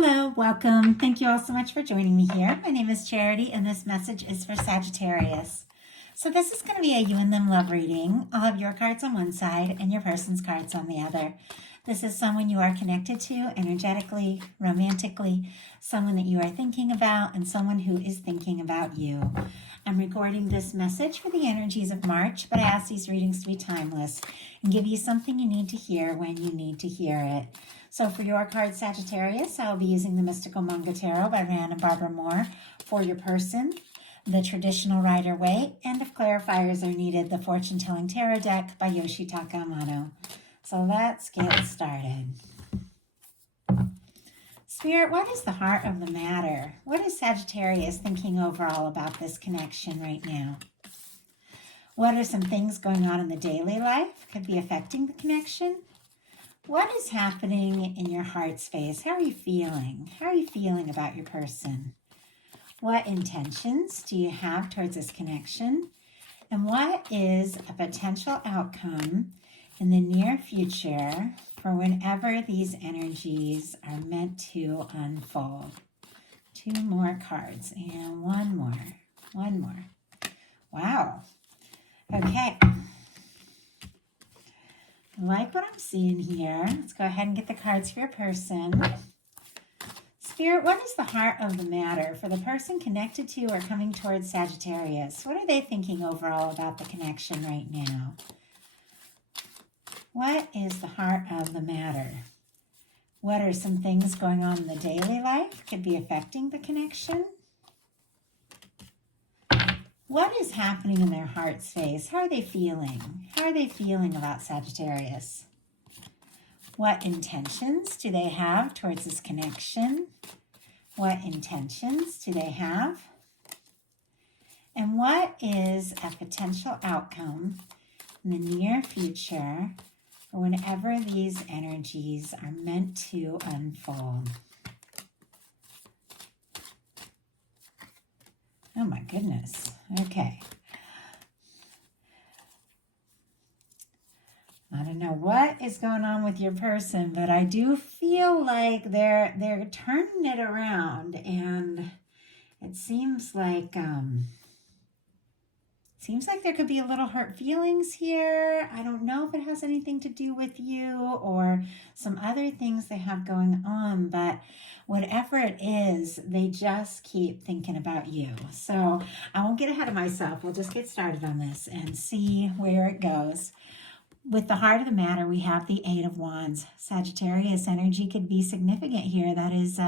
Hello, welcome. Thank you all so much for joining me here. My name is Charity, and this message is for Sagittarius. So this is going to be a you and them love reading. I'll have your cards on one side and your person's cards on the other. This is someone you are connected to energetically, romantically, someone that you are thinking about, and someone who is thinking about you. I'm recording this message for the energies of March, but I ask these readings to be timeless and give you something you need to hear when you need to hear it. So for your card, Sagittarius, I'll be using the Mystical Manga Tarot by Rand and Barbara Moore. For your person, the Traditional Rider-Waite, and if clarifiers are needed, the Fortune Telling Tarot deck by Yoshitaka Amano. So let's get started. Spirit, what is the heart of the matter? What is Sagittarius thinking overall about this connection right now? What are some things going on in the daily life could be affecting the connection? What is happening in your heart space? How are you feeling? How are you feeling about your person? What intentions do you have towards this connection? And what is a potential outcome in the near future for whenever these energies are meant to unfold? Two more cards and one more. Wow. Okay. I like what I'm seeing here. Let's go ahead and get the cards for your person. Spirit, what is the heart of the matter for the person connected to or coming towards Sagittarius? What are they thinking overall about the connection right now? What is the heart of the matter? What are some things going on in the daily life could be affecting the connection? What is happening in their heart space? How are they feeling? How are they feeling about Sagittarius? What intentions do they have towards this connection? What intentions do they have? And what is a potential outcome in the near future for whenever these energies are meant to unfold? Oh my goodness. Okay. I don't know what is going on with your person, but I do feel like they're turning it around, and it seems like there could be a little hurt feelings here. I don't know if it has anything to do with you or some other things they have going on, but whatever it is, they just keep thinking about you. So I won't get ahead of myself. We'll just get started on this and see where it goes. With the heart of the matter, we have the Eight of Wands. Sagittarius energy could be significant here. That is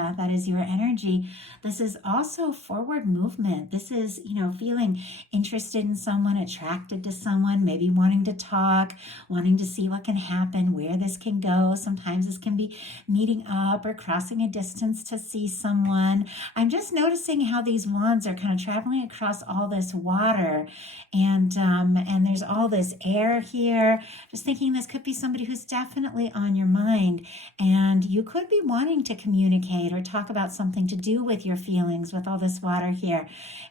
your energy. This is also forward movement. This is, feeling interested in someone, attracted to someone, maybe wanting to talk, wanting to see what can happen, where this can go. Sometimes this can be meeting up or crossing a distance to see someone. I'm just noticing how these wands are kind of traveling across all this water, and there's all this air here. Just thinking this could be somebody who's definitely on your mind, and you could be wanting to communicate or talk about something to do with your feelings with all this water here.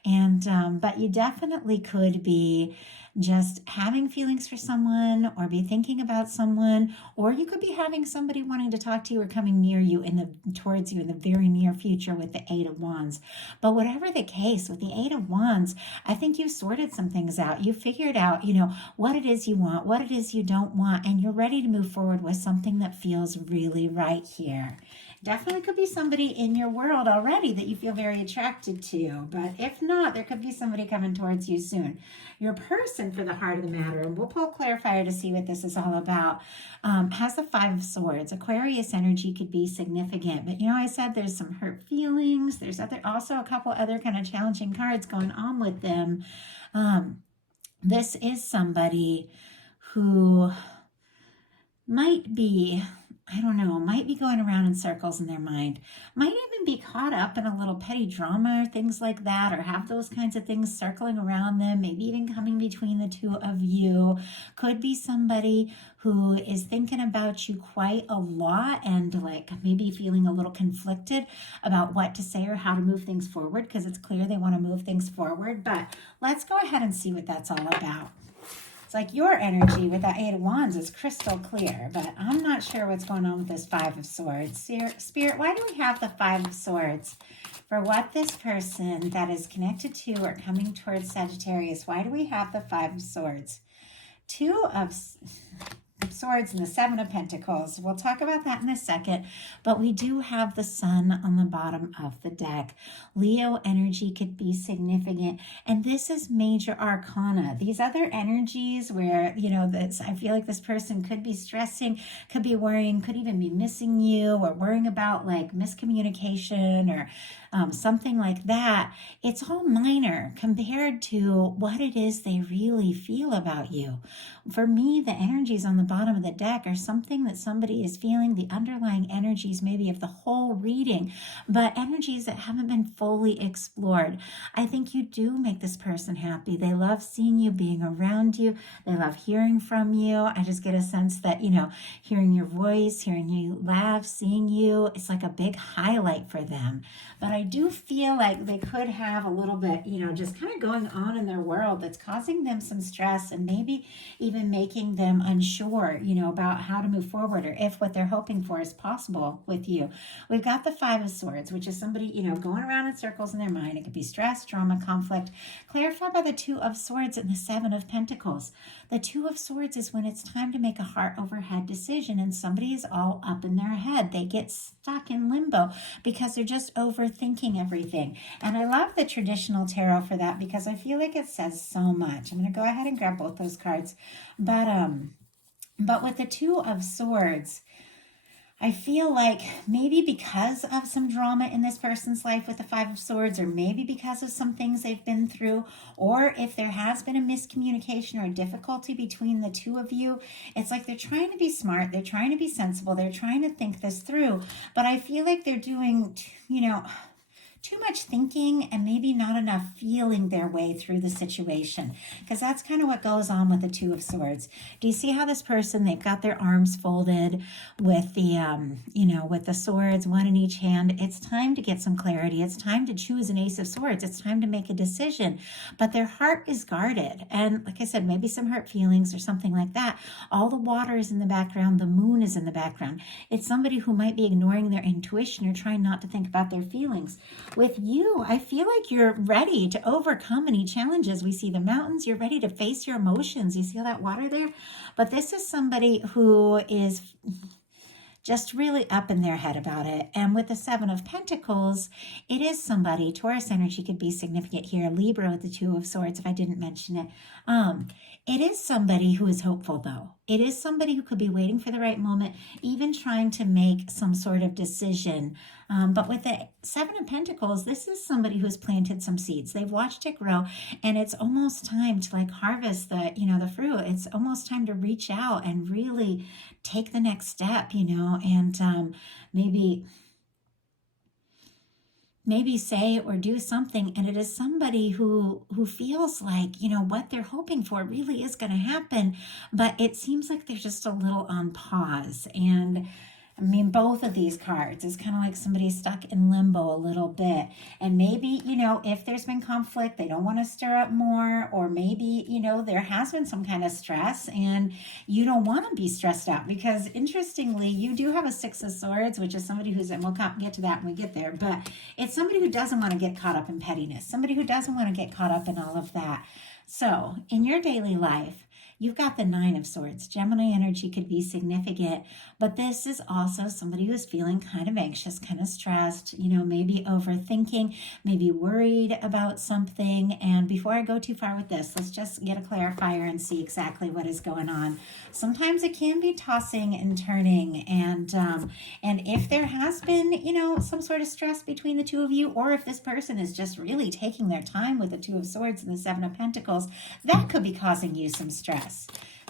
And but you definitely could be just having feelings for someone or be thinking about someone, or you could be having somebody wanting to talk to you or coming near you towards you in the very near future with the Eight of Wands. But whatever the case, with the Eight of Wands, I think you've sorted some things out. You figured out, what it is you want, what it is you don't want, and you're ready to move forward with something that feels really right here. Definitely could be somebody in your world already that you feel very attracted to, but if not, there could be somebody coming towards you soon. Your person for the heart of the matter, and we'll pull a clarifier to see what this is all about, has the Five of Swords. Aquarius energy could be significant, but I said there's some hurt feelings. There's also a couple other kind of challenging cards going on with them. This is somebody who might be going around in circles in their mind, might even be caught up in a little petty drama or things like that, or have those kinds of things circling around them, maybe even coming between the two of you. Could be somebody who is thinking about you quite a lot and maybe feeling a little conflicted about what to say or how to move things forward, because it's clear they want to move things forward. But let's go ahead and see what that's all about. It's like your energy with that Eight of Wands is crystal clear, but I'm not sure what's going on with this Five of Swords. Spirit, why do we have the Five of Swords? For what this person that is connected to or coming towards Sagittarius, why do we have the Five of Swords? Two of Swords and the Seven of Pentacles. We'll talk about that in a second, but we do have the Sun on the bottom of the deck. Leo energy could be significant, and this is major arcana. These other energies where, you know, I feel like this person could be stressing, could be worrying, could even be missing you, or worrying about like miscommunication or something like that. It's all minor compared to what it is they really feel about you. For me, the energies on the bottom of the deck are something that somebody is feeling, the underlying energies maybe of the whole reading, but energies that haven't been fully explored. I think you do make this person happy. They love seeing you, being around you. They love hearing from you. I just get a sense that, you know, hearing your voice, hearing you laugh, seeing you, it's like a big highlight for them. But I do feel like they could have a little bit, you know, just kind of going on in their world that's causing them some stress and maybe even making them unsure, you know, about how to move forward or if what they're hoping for is possible with you. We've got the Five of Swords, which is somebody, you know, going around in circles in their mind. It could be stress, drama, conflict, clarified by the Two of Swords and the Seven of Pentacles. The Two of Swords is when it's time to make a heart over head decision and somebody is all up in their head. They get stuck in limbo because they're just overthinking everything. And I love the traditional tarot for that because I feel like it says so much. I'm going to go ahead and grab both those cards. But with the Two of Swords, I feel like maybe because of some drama in this person's life with the Five of Swords, or maybe because of some things they've been through, or if there has been a miscommunication or a difficulty between the two of you, it's like they're trying to be smart, they're trying to be sensible, they're trying to think this through, but I feel like they're doing, you know, too much thinking and maybe not enough feeling their way through the situation, because that's kind of what goes on with the Two of Swords. Do you see how this person, they've got their arms folded with the you know, with the swords, one in each hand? It's time to get some clarity. It's time to choose an Ace of Swords. It's time to make a decision, but their heart is guarded, and like I said, maybe some hurt feelings or something like that. All the water is in the background, the moon is in the background. It's somebody who might be ignoring their intuition or trying not to think about their feelings. With you, I feel like you're ready to overcome any challenges. We see the mountains. You're ready to face your emotions. You see all that water there? But this is somebody who is just really up in their head about it. And with the Seven of Pentacles, it is somebody, Taurus energy could be significant here, Libra with the Two of Swords, if I didn't mention it. It is somebody who is hopeful, though. It is somebody who could be waiting for the right moment, even trying to make some sort of decision. But with the Seven of Pentacles, this is somebody who's planted some seeds. They've watched it grow, and it's almost time to like harvest the, you know, the fruit. It's almost time to reach out and really take the next step, you know, and maybe say or do something, and it is somebody who feels like, you know, what they're hoping for really is going to happen, but it seems like they're just a little on pause. And I mean, both of these cards is kind of like somebody stuck in limbo a little bit. And maybe, you know, if there's been conflict, they don't want to stir up more, or maybe, you know, there has been some kind of stress and you don't want to be stressed out, because interestingly, you do have a Six of Swords, which is somebody who's, and we'll get to that when we get there, but it's somebody who doesn't want to get caught up in pettiness, somebody who doesn't want to get caught up in all of that. So in your daily life, you've got the Nine of Swords. Gemini energy could be significant, but this is also somebody who's feeling kind of anxious, kind of stressed, you know, maybe overthinking, maybe worried about something. And before I go too far with this, let's just get a clarifier and see exactly what is going on. Sometimes it can be tossing and turning, and if there has been, you know, some sort of stress between the two of you, or if this person is just really taking their time with the Two of Swords and the Seven of Pentacles, that could be causing you some stress.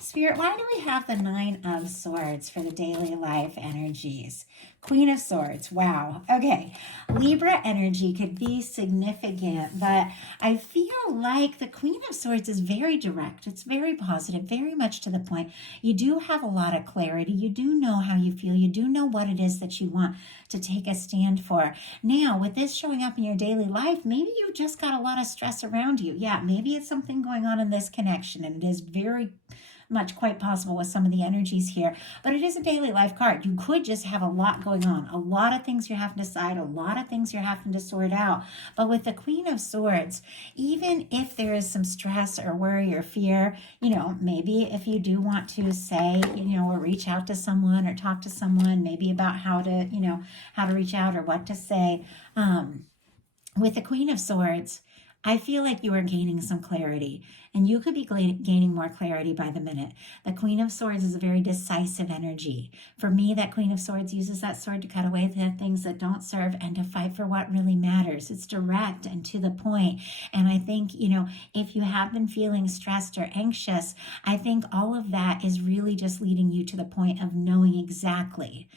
Spirit, why do we have the Nine of Swords for the daily life energies? Queen of Swords. Wow. Okay. Libra energy could be significant, but I feel like the Queen of Swords is very direct. It's very positive, very much to the point. You do have a lot of clarity. You do know how you feel. You do know what it is that you want to take a stand for. Now, with this showing up in your daily life, maybe you've just got a lot of stress around you. Yeah, maybe it's something going on in this connection, and it is very much quite possible with some of the energies here, but it is a daily life card. You could just have a lot going on, a lot of things you're having to decide, a lot of things you're having to sort out. But with the Queen of Swords, even if there is some stress or worry or fear, maybe if you do want to say, or reach out to someone or talk to someone, maybe about how to reach out or what to say, with the Queen of Swords, I feel like you are gaining some clarity, and you could be gaining more clarity by the minute. The Queen of Swords is a very decisive energy. For me, that Queen of Swords uses that sword to cut away the things that don't serve and to fight for what really matters. It's direct and to the point. And I think, if you have been feeling stressed or anxious, I think all of that is really just leading you to the point of knowing exactly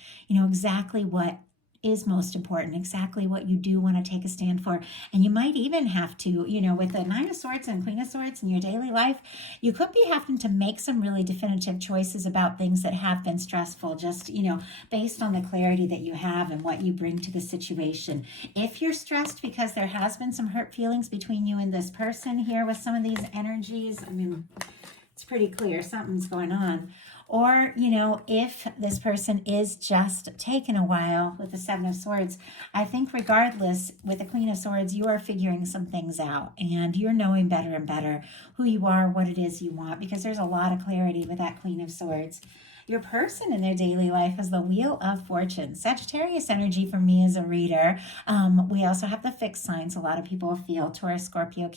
what is most important, exactly what you do want to take a stand for. And you might even have to, with the Nine of Swords and Queen of Swords in your daily life, you could be having to make some really definitive choices about things that have been stressful, just, based on the clarity that you have and what you bring to the situation. If you're stressed because there has been some hurt feelings between you and this person here with some of these energies, it's pretty clear something's going on. Or, if this person is just taking a while with the Seven of Swords, I think regardless, with the Queen of Swords, you are figuring some things out and you're knowing better and better who you are, what it is you want, because there's a lot of clarity with that Queen of Swords. Your person in their daily life is the Wheel of Fortune. Sagittarius energy for me as a reader. We also have the fixed signs. A lot of people feel Taurus, Scorpio,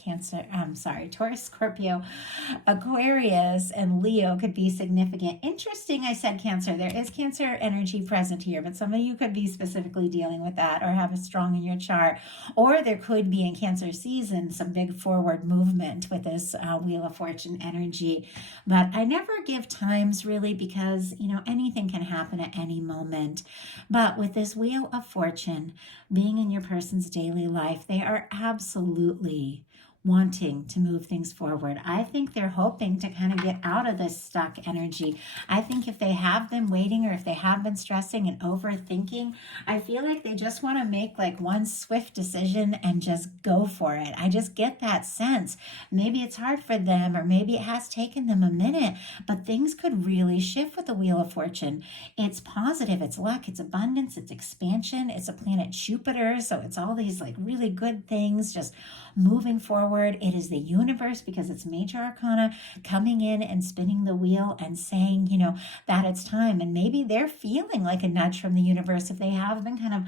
Aquarius, and Leo could be significant. Interesting, I said Cancer. There is Cancer energy present here, but some of you could be specifically dealing with that or have it strong in your chart. Or there could be in Cancer season some big forward movement with this Wheel of Fortune energy. But I never give times really because anything can happen at any moment. But with this Wheel of Fortune being in your person's daily life, they are absolutely wanting to move things forward. I think they're hoping to kind of get out of this stuck energy. I think if they have been waiting or if they have been stressing and overthinking, I feel like they just want to make like one swift decision and just go for it. I just get that sense. Maybe it's hard for them, or maybe it has taken them a minute, but things could really shift with the Wheel of Fortune. It's positive, it's luck, it's abundance, it's expansion, it's a planet Jupiter, so it's all these like really good things just moving forward. It is the universe, because it's major arcana, coming in and spinning the wheel and saying, that it's time. And maybe they're feeling like a nudge from the universe. If they have been kind of,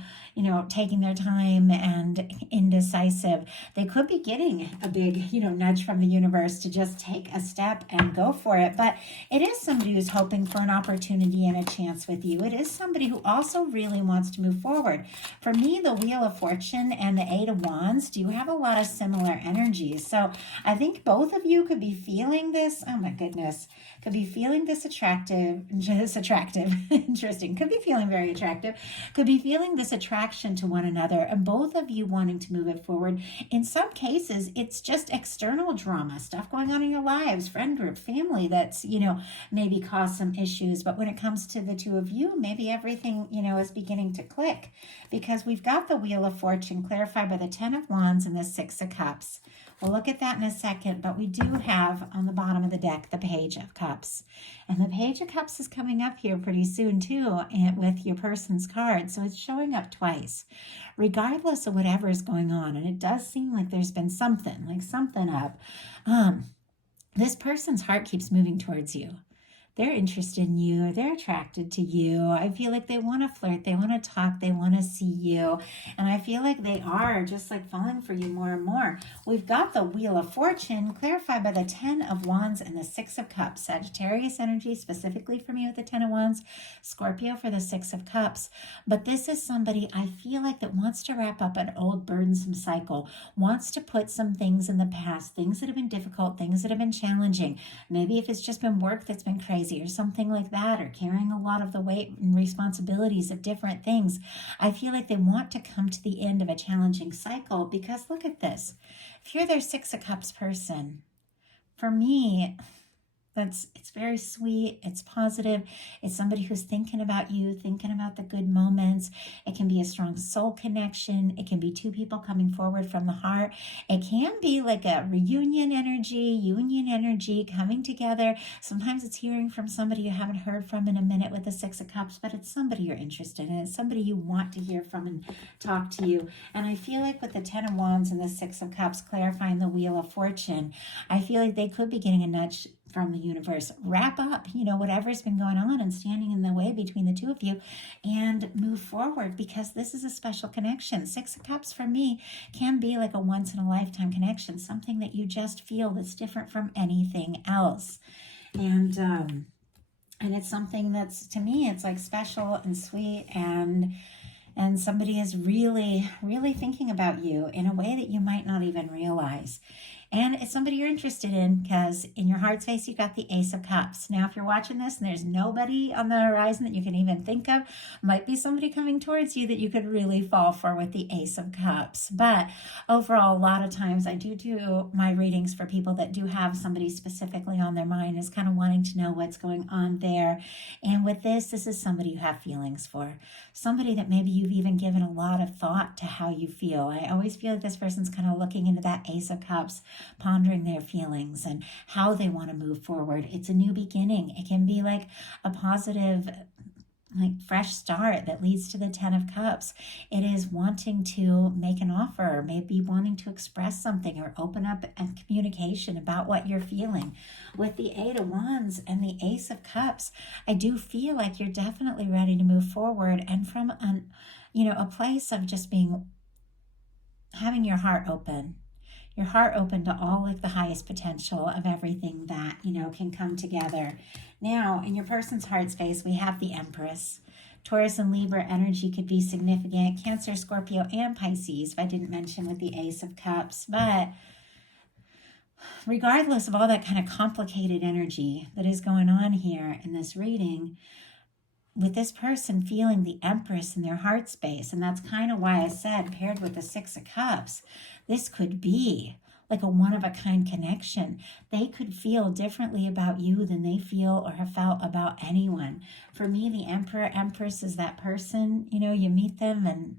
taking their time and indecisive, they could be getting a big, nudge from the universe to just take a step and go for it. But it is somebody who's hoping for an opportunity and a chance with you. It is somebody who also really wants to move forward. For me, the Wheel of Fortune and the Eight of Wands do have a lot of similar energies. So I think both of you could be feeling this. Oh my goodness. Could be feeling this attractive, interesting. Could be feeling very attractive. Could be feeling this attraction to one another, and both of you wanting to move it forward. In some cases, it's just external drama, stuff going on in your lives, friend group, family that's, maybe caused some issues. But when it comes to the two of you, maybe everything, is beginning to click, because we've got the Wheel of Fortune clarified by the Ten of Wands and the Six of Cups. We'll look at that in a second, but we do have on the bottom of the deck the Page of Cups. And the Page of Cups is coming up here pretty soon too, and with your person's card. So it's showing up twice, regardless of whatever is going on. And it does seem like there's been something up. This person's heart keeps moving towards you. They're interested in you. They're attracted to you. I feel like they want to flirt. They want to talk. They want to see you. And I feel like they are just like falling for you more and more. We've got the Wheel of Fortune clarified by the 10 of Wands and the 6 of Cups. Sagittarius energy specifically for me with the 10 of Wands. Scorpio for the 6 of Cups. But this is somebody I feel like that wants to wrap up an old burdensome cycle, wants to put some things in the past, things that have been difficult, things that have been challenging. Maybe if it's just been work that's been crazy or something like that, or carrying a lot of the weight and responsibilities of different things. I feel like they want to come to the end of a challenging cycle because look at this. If you're their 6 of Cups person, for me, it's very sweet. It's positive. It's somebody who's thinking about you, thinking about the good moments. It can be a strong soul connection. It can be two people coming forward from the heart. It can be like a reunion energy, union energy coming together. Sometimes it's hearing from somebody you haven't heard from in a minute with the 6 of Cups, but it's somebody you're interested in. It's somebody you want to hear from and talk to you. And I feel like with the 10 of Wands and the 6 of Cups clarifying the Wheel of Fortune, I feel like they could be getting a nudge from the universe. Wrap up, whatever's been going on and standing in the way between the two of you and move forward because this is a special connection. 6 of Cups for me can be like a once in a lifetime connection, something that you just feel that's different from anything else. And it's something that's, to me, it's like special and sweet and somebody is really, really thinking about you in a way that you might not even realize. And it's somebody you're interested in because in your heart space, you got the Ace of Cups. Now, if you're watching this and there's nobody on the horizon that you can even think of, might be somebody coming towards you that you could really fall for with the Ace of Cups. But overall, a lot of times I do my readings for people that do have somebody specifically on their mind is kind of wanting to know what's going on there. And with this is somebody you have feelings for. Somebody that maybe you've even given a lot of thought to how you feel. I always feel like this person's kind of looking into that Ace of Cups, pondering their feelings and how they want to move forward. It's a new beginning. It can be like a positive, like fresh start that leads to the 10 of Cups. It is wanting to make an offer, maybe wanting to express something or open up a communication about what you're feeling. With the 8 of Wands and the Ace of Cups, I do feel like you're definitely ready to move forward and from a place of just having your heart open. Your heart open to all like the highest potential of everything that, can come together. Now, in your person's heart space, we have the Empress. Taurus and Libra energy could be significant. Cancer, Scorpio, and Pisces, if I didn't mention with the Ace of Cups. But regardless of all that kind of complicated energy that is going on here in this reading, with this person feeling the Empress in their heart space, and that's kind of why I said paired with the 6 of Cups, this could be like a one-of-a-kind connection. They could feel differently about you than they feel or have felt about anyone. For me, the Emperor, Empress is that person, you meet them and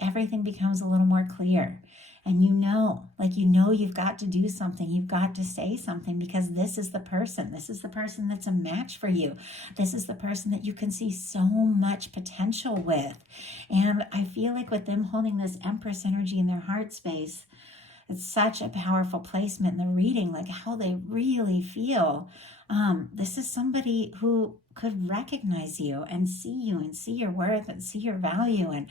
everything becomes a little more clear. And you've got to do something. You've got to say something because this is the person. This is the person that's a match for you. This is the person that you can see so much potential with. And I feel like with them holding this Empress energy in their heart space, it's such a powerful placement in the reading, like how they really feel. This is somebody who could recognize you and see your worth and see your value and,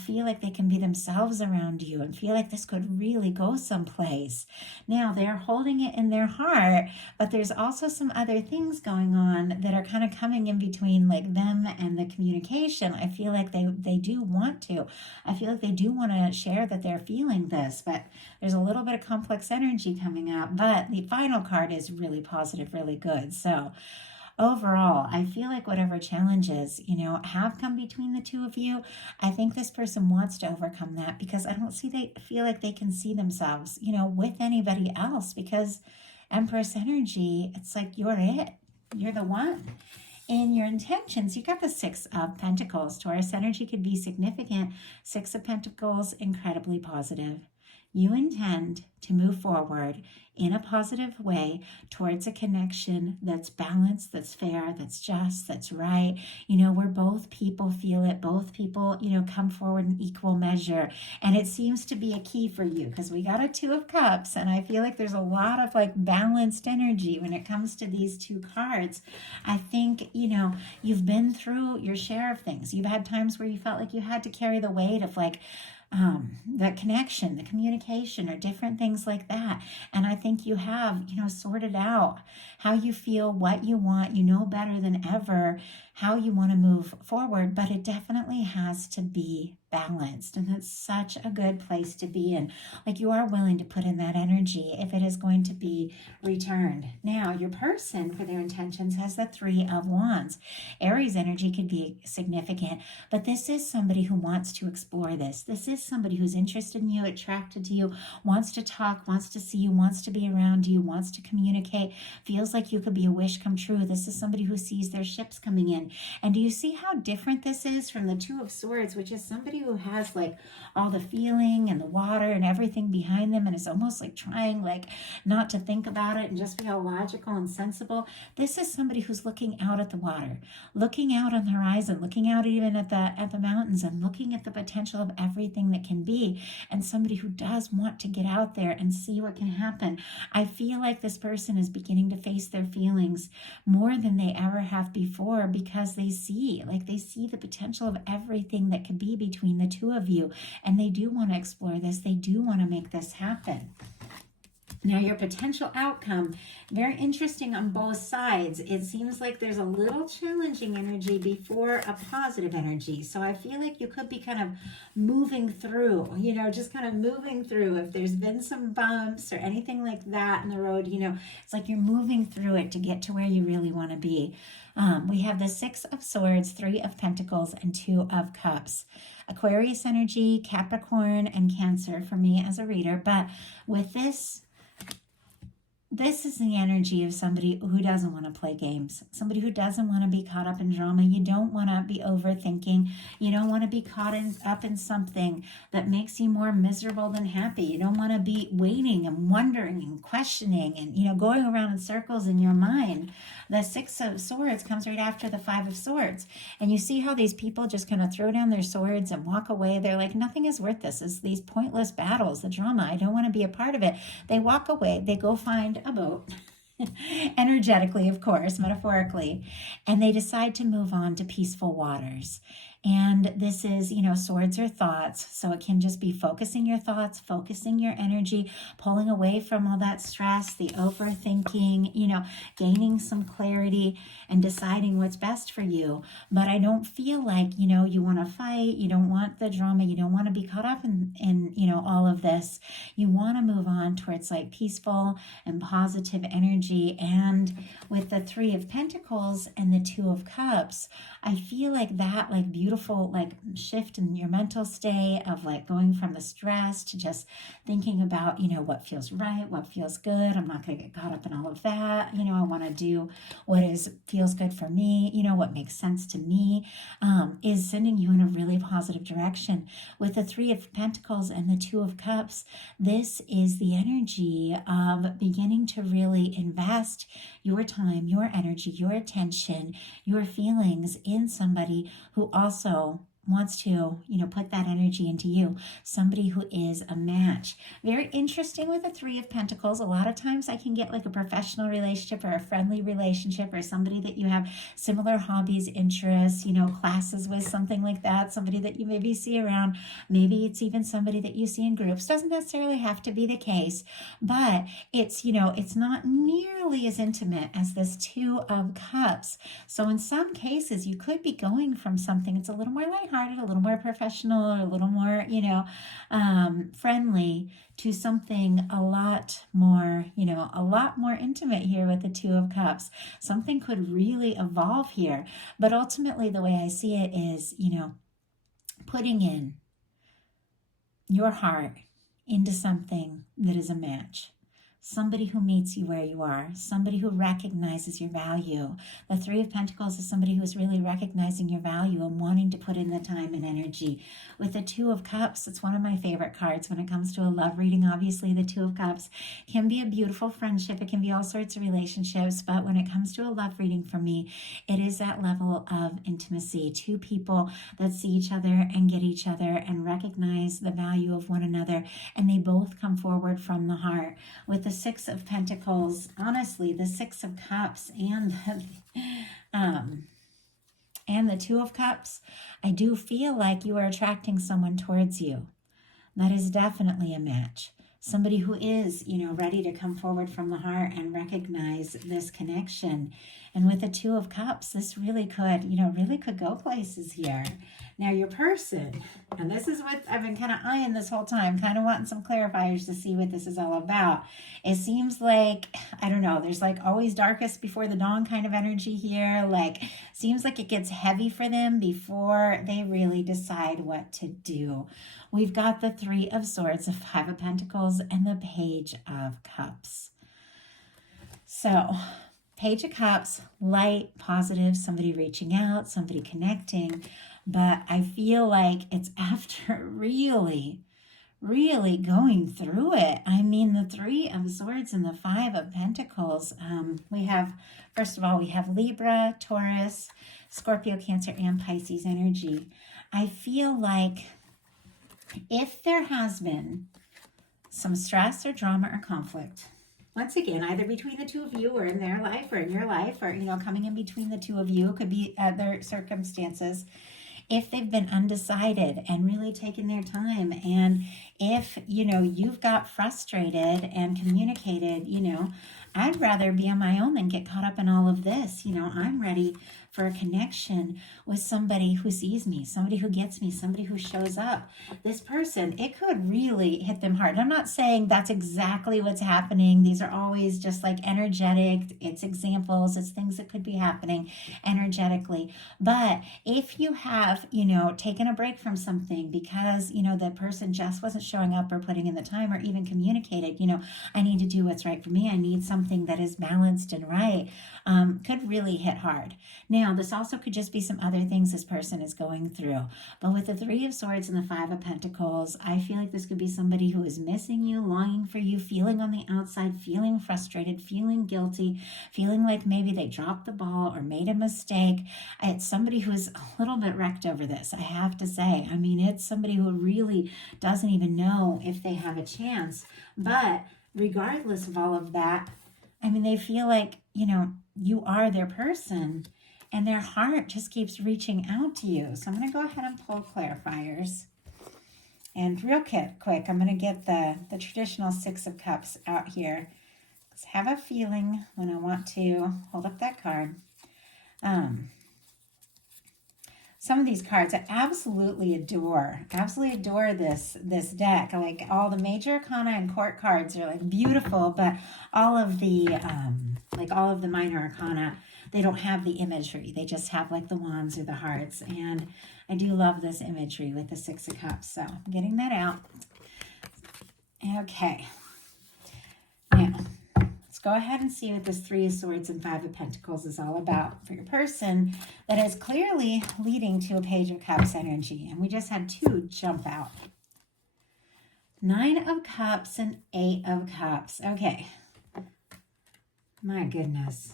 feel like they can be themselves around you and feel like this could really go someplace. Now, they're holding it in their heart, but there's also some other things going on that are kind of coming in between like them and the communication. I feel like they do want to. I feel like they do want to share that they're feeling this, but there's a little bit of complex energy coming up. But the final card is really positive, really good. So overall, I feel like whatever challenges, have come between the two of you, I think this person wants to overcome that because I don't feel like they can see themselves, with anybody else because Empress energy, it's like you're it. You're the one. In your intentions, you got the 6 of Pentacles. Taurus energy could be significant. 6 of Pentacles, incredibly positive. you intend to move forward in a positive way towards a connection that's balanced, that's fair, that's just, that's right. Where both people feel it, both people, come forward in equal measure. And it seems to be a key for you because we got a 2 of Cups, and I feel like there's a lot of like balanced energy when it comes to these 2 cards. I think, you've been through your share of things. You've had times where you felt like you had to carry the weight of like, the connection, the communication, or different things like that. And I think you have, sorted out how you feel, what you want, better than ever how you want to move forward, but it definitely has to be balanced. And that's such a good place to be in. Like, you are willing to put in that energy if it is going to be returned. Now, your person, for their intentions, has the 3 of Wands. Aries energy could be significant, but this is somebody who wants to explore this. This is somebody who's interested in you, attracted to you, wants to talk, wants to see you, wants to be around you, wants to communicate, feels like you could be a wish come true. This is somebody who sees their ships coming in. And do you see how different this is from the 2 of Swords, which is somebody who has like all the feeling and the water and everything behind them, and is almost like trying like not to think about it and just be all logical and sensible? This is somebody who's looking out at the water, looking out on the horizon, looking out even at the mountains, and looking at the potential of everything that can be, and somebody who does want to get out there and see what can happen. I feel like this person is beginning to face their feelings more than they ever have before, because they see the potential of everything that could be between the 2 of you, and they do want to explore this. They do want to make this happen. Now, your potential outcome, very interesting on both sides. It seems like there's a little challenging energy before a positive energy. So I feel like you could be kind of moving through, just kind of moving through. If there's been some bumps or anything like that in the road, it's like you're moving through it to get to where you really want to be. We have the 6 of Swords, 3 of Pentacles, and 2 of Cups. Aquarius energy, Capricorn, and Cancer for me as a reader. But with this is the energy of somebody who doesn't want to play games, somebody who doesn't want to be caught up in drama. You don't want to be overthinking. You don't want to be caught up in something that makes you more miserable than happy. You don't want to be waiting and wondering and questioning and, going around in circles in your mind. The 6 of Swords comes right after the 5 of Swords. And you see how these people just kind of throw down their swords and walk away. They're like, nothing is worth this. It's these pointless battles, the drama. I don't want to be a part of it. They walk away. They go find a boat, energetically, of course, metaphorically, and they decide to move on to peaceful waters. And this is, swords are thoughts. So it can just be focusing your thoughts, focusing your energy, pulling away from all that stress, the overthinking, gaining some clarity and deciding what's best for you. But I don't feel like, you want to fight. You don't want the drama. You don't want to be caught up in all of this. You want to move on towards like peaceful and positive energy. And with the 3 of Pentacles and the 2 of Cups, I feel like that like beautiful like shift in your mental state of like going from the stress to just thinking about, what feels right, what feels good. I'm not going to get caught up in all of that. I want to do what feels good for me, what makes sense to me, is sending you in a really positive direction. With the 3 of Pentacles and the 2 of Cups, this is the energy of beginning to really invest your time, your energy, your attention, your feelings in somebody who also wants to, put that energy into you, somebody who is a match. Very interesting with the 3 of Pentacles. A lot of times I can get like a professional relationship or a friendly relationship, or somebody that you have similar hobbies, interests, classes with, something like that, somebody that you maybe see around. Maybe it's even somebody that you see in groups. Doesn't necessarily have to be the case, but it's, it's not nearly as intimate as this 2 of Cups. So in some cases, you could be going from something that's a little more lighthearted, a little more professional, or a little more, friendly, to something a lot more intimate here with the 2 of Cups. Something could really evolve here. But ultimately, the way I see it is, putting in your heart into something that is a match. somebody who meets you where you are, somebody who recognizes your value. The Three of Pentacles is somebody who's really recognizing your value and wanting to put in the time and energy. With the Two of Cups, it's one of my favorite cards when it comes to a love reading. Obviously, the Two of Cups can be a beautiful friendship. It can be all sorts of relationships, but when it comes to a love reading for me, it is that level of intimacy. Two people that see each other and get each other and recognize the value of one another, and they both come forward from the heart. With the Six of Pentacles, honestly, the Six of Cups and the Two of Cups, I do feel like you are attracting someone towards you. That is definitely a match. Somebody who is, ready to come forward from the heart and recognize this connection. And with the Two of Cups, this really could go places here. Now your person, and this is what I've been kind of eyeing this whole time, kind of wanting some clarifiers to see what this is all about. It seems like, I don't know, there's like always darkest before the dawn kind of energy here. Like, seems like it gets heavy for them before they really decide what to do. We've got the Three of Swords, the Five of Pentacles, and the Page of Cups. So, Page of Cups, light, positive, somebody reaching out, somebody connecting. But I feel like it's after really going through it. I mean, the Three of Swords and the Five of Pentacles. We have Libra, Taurus, Scorpio, Cancer, and Pisces energy. I feel like if there has been some stress or drama or conflict, once again, either between the two of you or in their life or in your life, or, coming in between the two of you, could be other circumstances. If they've been undecided and really taken their time, and if, you've got frustrated and communicated, I'd rather be on my own than get caught up in all of this. I'm ready for a connection with somebody who sees me, somebody who gets me, somebody who shows up. This person, it could really hit them hard. I'm not saying that's exactly what's happening. These are always just like energetic. It's examples. It's things that could be happening energetically. But if you have, taken a break from something because, the person just wasn't showing up or putting in the time or even communicated, I need to do what's right for me. I need something that is balanced and right, could really hit hard. Now, this also could just be some other things this person is going through. But with the Three of Swords and the Five of Pentacles, I feel like this could be somebody who is missing you, longing for you, feeling on the outside, feeling frustrated, feeling guilty, feeling like maybe they dropped the ball or made a mistake. It's somebody who's a little bit wrecked over this, I have to say. I mean, it's somebody who really doesn't even know if they have a chance. But regardless of all of that, I mean, they feel like, you are their person. And their heart just keeps reaching out to you. So I'm going to go ahead and pull clarifiers. And real quick, I'm going to get the traditional Six of Cups out here. Let's have a feeling when I want to hold up that card. Some of these cards I absolutely adore. Absolutely adore this deck. Like all the major arcana and court cards are like beautiful, but all of the minor arcana, they don't have the imagery. They just have like the wands or the hearts. And I do love this imagery with the Six of Cups. So I'm getting that out. Okay. Now, let's go ahead and see what this Three of Swords and Five of Pentacles is all about for your person that is clearly leading to a Page of Cups energy. And we just had two jump out. Nine of Cups and Eight of Cups. Okay. My goodness.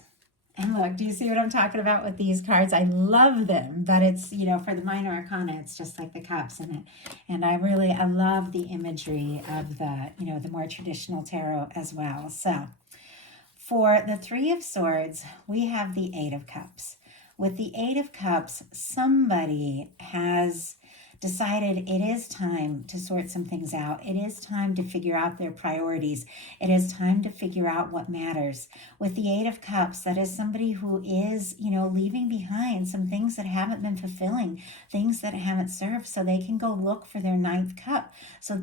And look, do you see what I'm talking about with these cards? I love them, but it's, for the minor arcana, it's just like the cups in it. And I love the imagery of the more traditional tarot as well. So for the Three of Swords, we have the Eight of Cups. With the Eight of Cups, somebody has decided it is time to sort some things out. It is time to figure out their priorities. It is time to figure out what matters. With the Eight of Cups, that is somebody who is, leaving behind some things that haven't been fulfilling, things that haven't served, so they can go look for their ninth cup,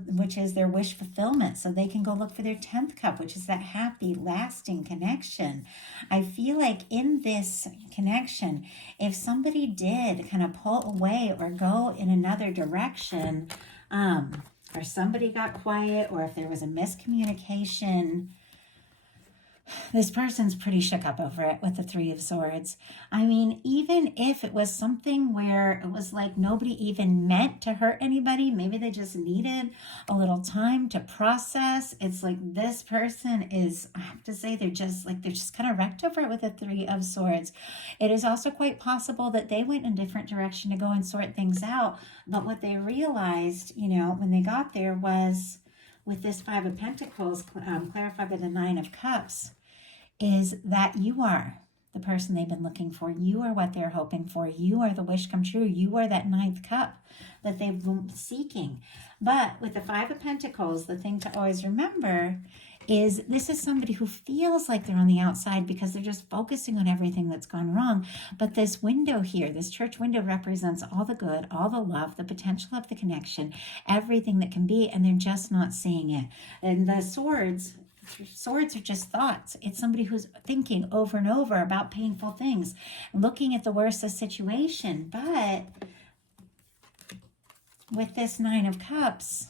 which is their wish fulfillment. So they can go look for their 10th cup, which is that happy, lasting connection. I feel like in this connection, if somebody did kind of pull away or go in another direction, or somebody got quiet, or if there was a miscommunication, This person's pretty shook up over it with the Three of Swords. I mean, even if it was something where it was like nobody even meant to hurt anybody, maybe they just needed a little time to process. It's like this person is, I have to say, they're just kind of wrecked over it with the Three of Swords. It is also quite possible that they went in a different direction to go and sort things out. But what they realized, when they got there was with this Five of Pentacles, clarified by the Nine of Cups, is that you are the person they've been looking for. You are what they're hoping for. You are the wish come true. You are that ninth cup that they've been seeking. But with the Five of Pentacles, the thing to always remember is this is somebody who feels like they're on the outside because they're just focusing on everything that's gone wrong. But this window here, this church window, represents all the good, all the love, the potential of the connection, everything that can be, and they're just not seeing it. And the Swords are just thoughts. It's somebody who's thinking over and over about painful things, looking at the worst of the situation. But with this Nine of Cups,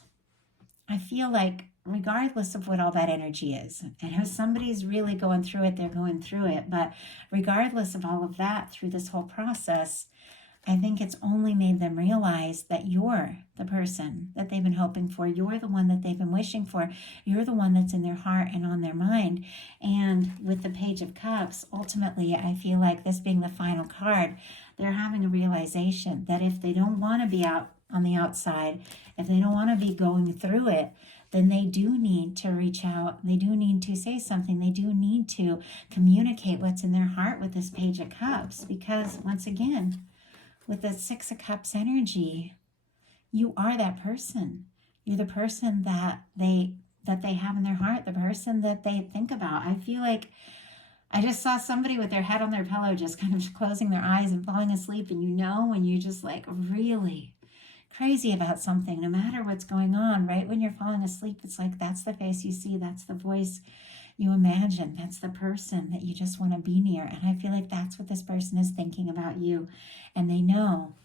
I feel like regardless of what all that energy is, and if somebody's really going through it, they're going through it. But regardless of all of that, through this whole process, I think it's only made them realize that you're the person that they've been hoping for. You're the one that they've been wishing for. You're the one that's in their heart and on their mind. And with the Page of Cups, ultimately, I feel like this being the final card, they're having a realization that if they don't want to be out on the outside, if they don't want to be going through it, then they do need to reach out. They do need to say something. They do need to communicate what's in their heart with this Page of Cups. Because once again, with the Six of Cups energy, you are that person. You're the person that they have in their heart, the person that they think about. I feel like I just saw somebody with their head on their pillow just kind of closing their eyes and falling asleep. And when you're just like really crazy about something, no matter what's going on, right when you're falling asleep, it's like that's the face you see, that's the voice you imagine, that's the person that you just want to be near. And I feel like that's what this person is thinking about you. And they know,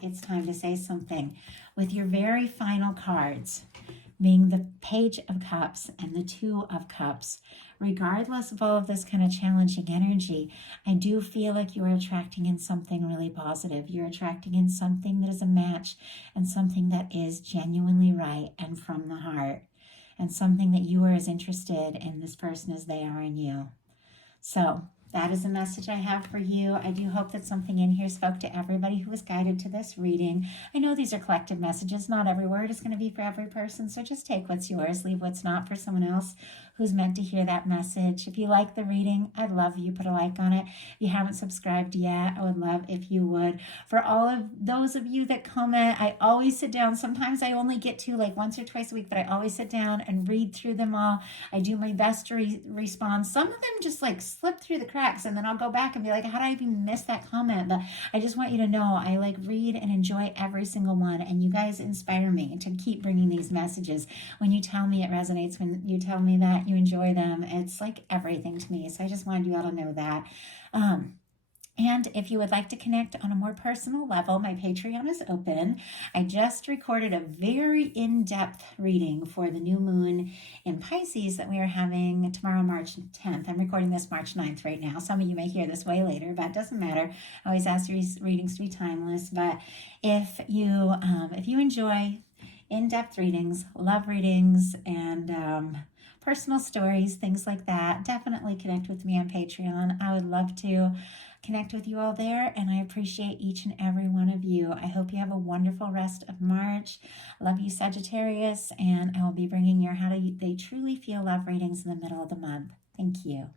it's time to say something. With your very final cards being the Page of Cups and the Two of Cups, regardless of all of this kind of challenging energy, I do feel like you are attracting in something really positive. You're attracting in something that is a match and something that is genuinely right and from the heart, and something that you are as interested in this person as they are in you. So that is a message I have for you. I do hope that something in here spoke to everybody who was guided to this reading. I know these are collective messages. Not every word is going to be for every person, so just take what's yours, leave what's not for someone else who's meant to hear that message. If you like the reading, I'd love if you put a like on it. If you haven't subscribed yet, I would love if you would. For all of those of you that comment, I always sit down. Sometimes I only get to like once or twice a week, but I always sit down and read through them all. I do my best to respond. Some of them just like slip through the cracks, and then I'll go back and be like, how did I even miss that comment? But I just want you to know I like read and enjoy every single one, and you guys inspire me to keep bringing these messages. When you tell me it resonates, when you tell me that you enjoy them, it's like everything to me. So I just wanted you all to know that. And if you would like to connect on a more personal level, my Patreon is open. I just recorded a very in-depth reading for the new moon in Pisces that we are having tomorrow, March 10th. I'm recording this March 9th right now. Some of you may hear this way later, but it doesn't matter. I always ask these readings to be timeless. But if you enjoy in-depth readings, love readings, and personal stories, things like that, definitely connect with me on Patreon. I would love to connect with you all there, and I appreciate each and every one of you. I hope you have a wonderful rest of March. Love you, Sagittarius, and I will be bringing your How Do They Truly Feel love readings in the middle of the month. Thank you.